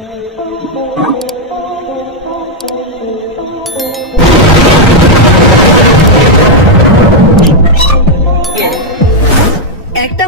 একটা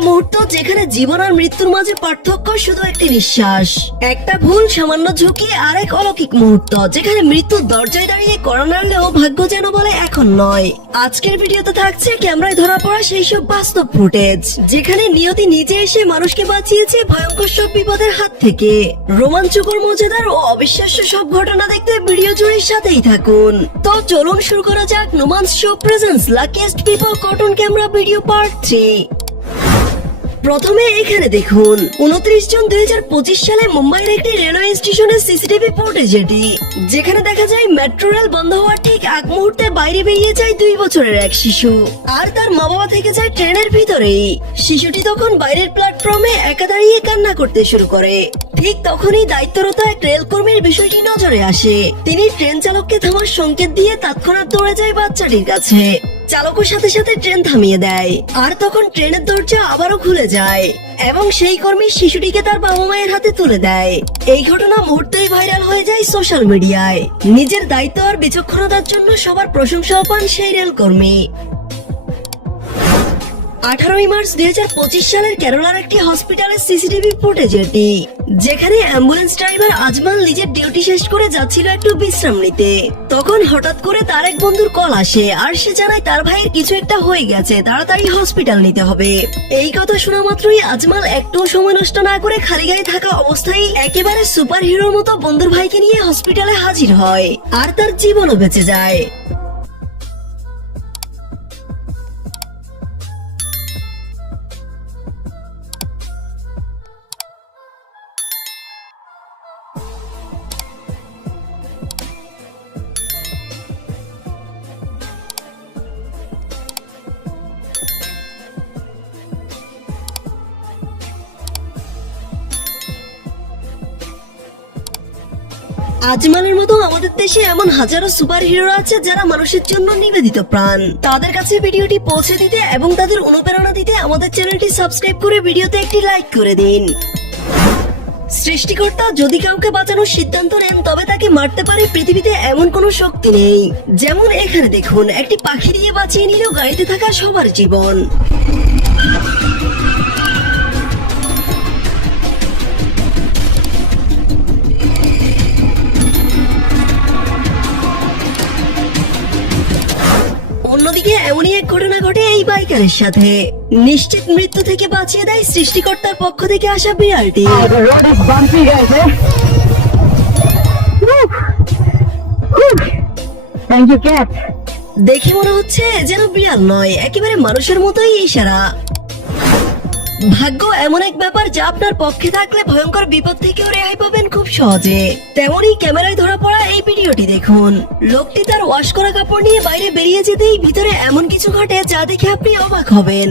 মুহূর্ত যেখানে জীবন আর মৃত্যুর মাঝে পার্থক্য শুধু একটি নিঃশ্বাস। একটা ভুল, সামান্য ঝুঁকি, আর এক অলৌকিক মুহূর্ত যেখানে মৃত্যুর দরজায় দাঁড়িয়ে কড়া নাড়লেও ভাগ্য যেন বলে এখন নয়। আজকের ভিডিওতে থাকছে ক্যামেরায় ধরা পড়া সেই সব বাস্তব ফুটেজ যেখানে নিয়তি নিজে এসে মানুষকে বাঁচিয়েছে ভয়ঙ্কর সব বিপদের হাত থেকে। রোমাঞ্চকর, মজাদার ও অবিশ্বাস্য সব ঘটনা দেখতে ভিডিও জুড়ে সাথেই থাকুন। তো চলুন শুরু করা যাক no man's show presents luckiest people cotton camera video part 3। প্রথমে এখানে দেখুন 29 জুন 2025 সালে মুম্বাইয়ের একটি রেলওয়ে স্টেশনের সিসিটিভি ফুটেজ এটি, যেখানে দেখা যায় মেট্রো রেল বন্ধ হওয়ার ঠিক আগ মুহূর্তে বাইরে বেরিয়ে যায় 2 বছরের এক শিশু, আর তার মা বাবা থেকে যায় ট্রেনের ভিতরেই। শিশুটি তখন বাইরের প্ল্যাটফর্মে একা দাঁড়িয়ে কান্না করতে শুরু করে। ঠিক তখনই দায়িত্বরত এক রেল কর্মীর বিষয়টি নজরে আসে। তিনি ট্রেন চালককে থামার সংকেত দিয়ে তৎক্ষণাৎ দৌড়ে যায় বাচ্চাটির কাছে। চালকের সাথে সাথে ট্রেন থামিয়ে দেয়, আর তখন ট্রেনের দরজা আবারও খুলে যায় এবং সেই কর্মী শিশুটিকে তার বাবা মায়ের হাতে তুলে দেয়। এই ঘটনা মুহূর্তেই ভাইরাল হয়ে যায় সোশ্যাল মিডিয়ায়। নিজের দায়িত্ব আর বিচক্ষণতার জন্য সবার প্রশংসাও পান সেই রেল কর্মী। 18 মার্চ 2025 সালের কেরালার একটি হসপিটালের সিসিটিভি ফুটেজ এটি, যেখানে অ্যাম্বুলেন্স ড্রাইভার আজমাল নিজের ডিউটি শেষ করে যাচ্ছিল একটু বিশ্রাম নিতে। তখন হঠাৎ করে তার এক বন্ধুর কল আসে, আর সে জানায় তার ভাইয়ের কিছু একটা হয়ে গেছে, তাড়াতাড়ি হসপিটাল নিতে হবে। এই কথা শোনা মাত্রই আজমাল একটু সময় নষ্ট না করে খালি গায়ে থাকা অবস্থায় একেবারে সুপার হিরোর মতো বন্ধুর ভাইকে নিয়ে হসপিটালে হাজির হয়, আর তার জীবনও বেঁচে যায়। আজমালের মতো আমাদের দেশে এমন হাজারো সুপার হিরো আছে যারা মানুষের জন্য নিবেদিত প্রাণ। তাদের কাছে ভিডিওটি পৌঁছে দিতে এবং তাদের অনুপ্রেরণা দিতে আমাদের চ্যানেলটি সাবস্ক্রাইব করে ভিডিওতে একটি লাইক করে দিন। সৃষ্টিকর্তা যদি কাউকে বাঁচানোর সিদ্ধান্ত নেন তবে তাকে মারতে পারে পৃথিবীতে এমন কোনো শক্তি নেই। যেমন এখানে দেখুন, একটি পাখি দিয়ে বাঁচিয়ে নিল গাড়িতে থাকা সবার জীবন। অন্যদিকে এমনই এক ঘটনা ঘটে এই বাইকারের সাথে। নিশ্চিত মৃত্যু থেকে বাঁচিয়ে দেয় সৃষ্টিকর্তার পক্ষ থেকে আসা বিড়ালটি। দেখে মনে হচ্ছে যেন বিড়াল নয়, একেবারে মানুষের মতোই ইশারা। ভাগ্য এমন এক ব্যাপার যা আপনার পক্ষে থাকলে ভয়ঙ্কর বিপদ থেকেও রেহাই পাবেন খুব সহজে। তেমনই ক্যামেরায় ধরা পড়া এই ভিডিওটি দেখুন। লোকটি তার ওয়াশ করা কাপড় নিয়ে বাইরে বেরিয়ে যেতেই ভিতরে এমন কিছু ঘটে যা দেখে আপনি অবাক হবেন।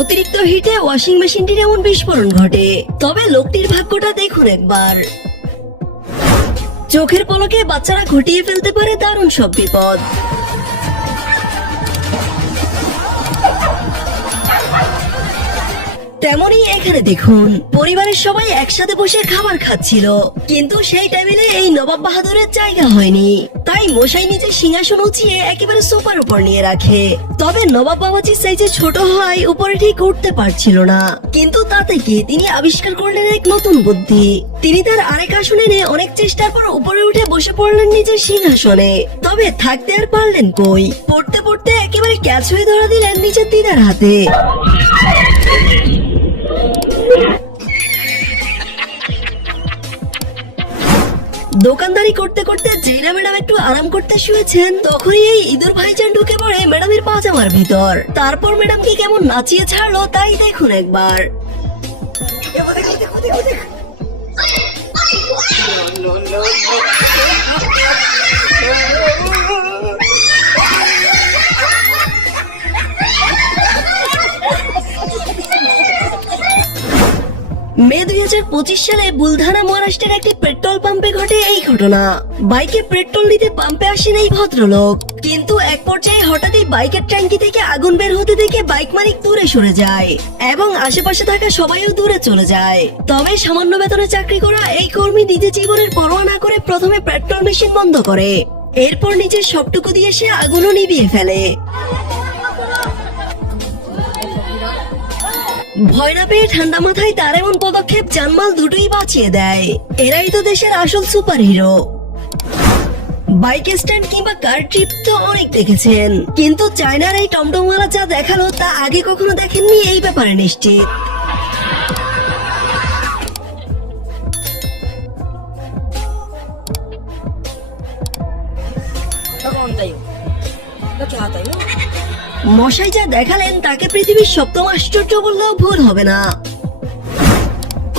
অতিরিক্ত হিটে ওয়াশিং মেশিনটির এমন বিস্ফোরণ ঘটে। তবে লোকটির ভাগ্যটা দেখুন একবার। চোখের পলকে বাচ্চারা ঘটিয়ে ফেলতে পারে দারুণ সব বিপদ। তেমনই এখানে দেখুন, পরিবারের সবাই একসাথে বসে খাবার খাচ্ছিল, কিন্তু সেই টেবিলে এই নবাব বাহাদুরের জায়গা হয়নি। তাই মশাই নিজে সিংহাসন উঁচিয়ে একেবারে সোফার উপর নিয়ে রাখে। তবে নবাব বাবাজির সাইজে ছোট হয় উপরে ঠিক উঠতে পারছিল না। কিন্তু তাতে কি, তিনি আবিষ্কার করলেন এক নতুন বুদ্ধি। তিনি তার আরেক আসনে নিয়ে অনেক চেষ্টার পর উপরে উঠে বসে পড়লেন নিজের সিংহাসনে। তবে থাকতে আর পারলেন কই, পড়তে পড়তে একেবারে ক্যাচ হয়ে ধরা দিলেন নিজের দিদার হাতে। দোকানদারি করতে করতে জেনা ম্যাডাম একটু আরাম করতে শুয়েছেন, তখনই এই ইঁদুর ভাইজান ঢুকে পড়ে ম্যাডামের পাজামার ভিতর। তারপর ম্যাডামকে কেমন নাচিয়ে ছাড়লো তাই দেখুন একবার। মে 2025 সালে বুলধানা মহারাষ্ট্রের একটি পেট্রোল পাম্পে ঘটে এই ঘটনা। বাইকে পেট্রোল দিতে পাম্পে আসেন এই ভদ্রলোক, কিন্তু এক পর্যায়ে হঠাৎই বাইকের ট্যাঙ্কি থেকে আগুন বের হতে দেখে বাইক মালিক দূরে সরে যায় এবং আশেপাশে থাকা সবাইও দূরে চলে যায়। তবে সামান্য বেতনে চাকরি করা এই কর্মী নিজের জীবনের পরোয়া না করে প্রথমে পেট্রোল মেশিন বন্ধ করে, এরপর নিজের সবটুকু দিয়ে সে আগুনও নিভিয়ে ফেলে। ভয় না পেয়ে ঠান্ডা মাথায় তার এমন পদক্ষেপ জানমাল দুটোই বাঁচিয়ে দেয়। এরাই তো দেশের আসল সুপার হিরো। বাইক স্ট্যান্ড কিংবা কার ট্রিপ তো অনেক দেখেছেন, কিন্তু চায়নার এই টমটমওয়ালা যা দেখালো তা আগে কখনো দেখেননি এই ব্যাপারে নিশ্চিত। মশাই যা দেখালেন তাকে পৃথিবীর সপ্তম আশ্চর্য বললেও ভুল হবে না।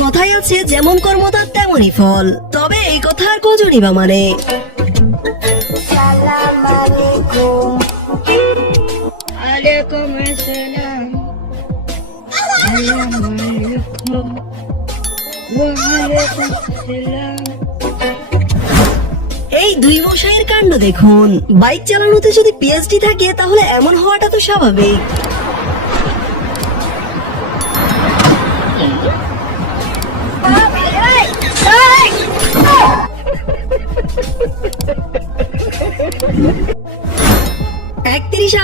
কথায় আছে যেমন কর্ম তার তেমনই ফল, তবে এই কথা আর কজনই বা মানে। এই দুই মশাইয়ের কাণ্ড দেখুন। বাইক চালানোতে যদি পিএইচডি থাকে তাহলে এমন হওয়াটা তো স্বাভাবিক।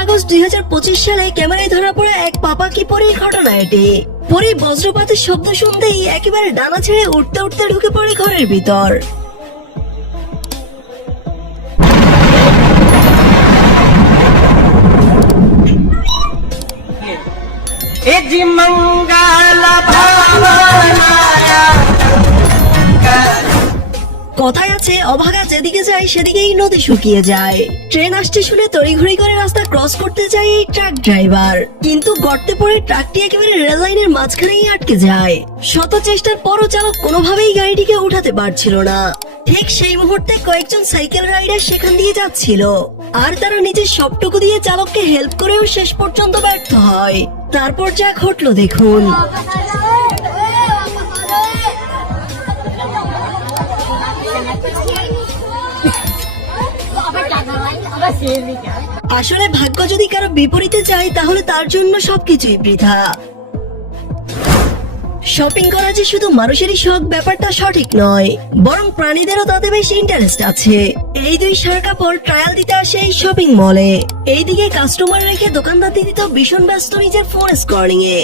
আগস্ট 2025 সালে ক্যামেরায় ধরা পড়া এক পাপাকি পরীর ঘটনা এটি। পরী বজ্রপাতের শব্দ শুনতেই একেবারে ডানা ছেড়ে উঠতে উঠতে ঢুকে পড়ে ঘরের ভিতর। কথায় আছে অভাগা যেদিকে যায় সেদিকেই নদী শুকিয়ে যায়। ট্রেন আসতে শুনে তড়িঘড়ি করে রাস্তা ক্রস করতে যায় এই ট্রাক ড্রাইভার, কিন্তু গর্তে পড়ে ট্রাকটি একেবারে রেল লাইনের মাঝখানেই আটকে যায়। শত চেষ্টার পরও চালক কোনোভাবেই গাড়িটিকে উঠাতে পারছিল না। ঠিক সেই মুহূর্তে কয়েকজন সাইকেল রাইডার সেখান দিয়ে যাচ্ছিল, আর তারা নিজের সবটুকু দিয়ে চালককে হেল্প করেও শেষ পর্যন্ত ব্যর্থ হয়। তারপর যা ঘটলো দেখুন। আসলে ভাগ্য যদি কারো বিপরীতে যায় তাহলে তার জন্য সবকিছুই বৃথা। শপিং করা যে শুধু মানুষেরই শখ ব্যাপারটা সঠিক নয়, বরং প্রাণীদেরও তাতে বেশ ইন্টারেস্ট আছে। এই দুই সারকাপড় ট্রায়াল দিতে আসে এই শপিং মলে। এইদিকে কাস্টমার রেখে দোকানদার দিদি তো ভীষণ ব্যস্ত নিজের ফোন স্ক্রলিং এ।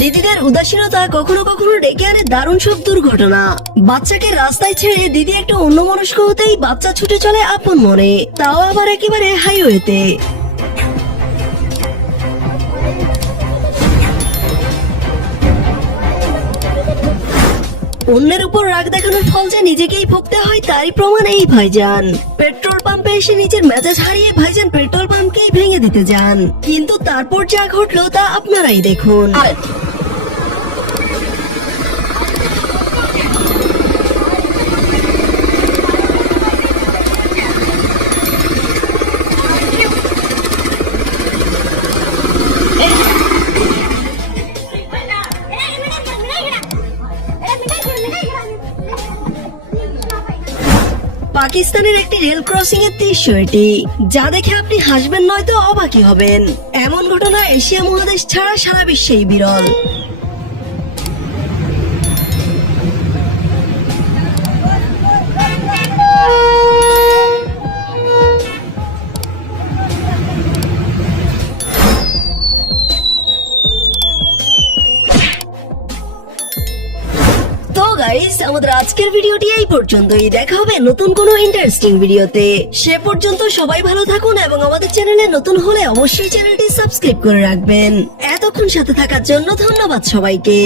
দিদিদের উদাসীনতা কখনো কখনো ডেকে আনে দারুণ সব দুর্ঘটনা। বাচ্চাকে রাস্তায় ছেড়ে দিদি একটা অন্যমনস্ক হতেই বাচ্চা ছুটে চলে আপন মনে, তাও আবার একেবারে হাইওয়েতে। অন্যের উপর রাগ দেখানোর ফল যে নিজেকেই ভুগতে হয় তারই প্রমাণ এই ভাইজান। পেট্রোল পাম্পে এসে নিজের মেজাজ হারিয়ে ভাইজান পেট্রোল পাম্পকেই ভেঙে দিতে যান, কিন্তু তারপর যা ঘটলো তা আপনারাই দেখুন। পাকিস্তানের একটি রেল ক্রসিং এর দৃশ্য এটি, যা দেখে আপনি হাসবেন নয়তো অবাকই হবেন। এমন ঘটনা এশিয়া মহাদেশ ছাড়া সারা বিশ্বেই বিরল। গাইস, আমাদের আজকের ভিডিওটি এই পর্যন্তই। দেখা হবে নতুন কোনো ইন্টারেস্টিং ভিডিওতে। সে পর্যন্ত সবাই ভালো থাকুন এবং আমাদের চ্যানেলে নতুন হলে অবশ্যই চ্যানেলটি সাবস্ক্রাইব করে রাখবেন। এতক্ষণ সাথে থাকার জন্য ধন্যবাদ সবাইকে।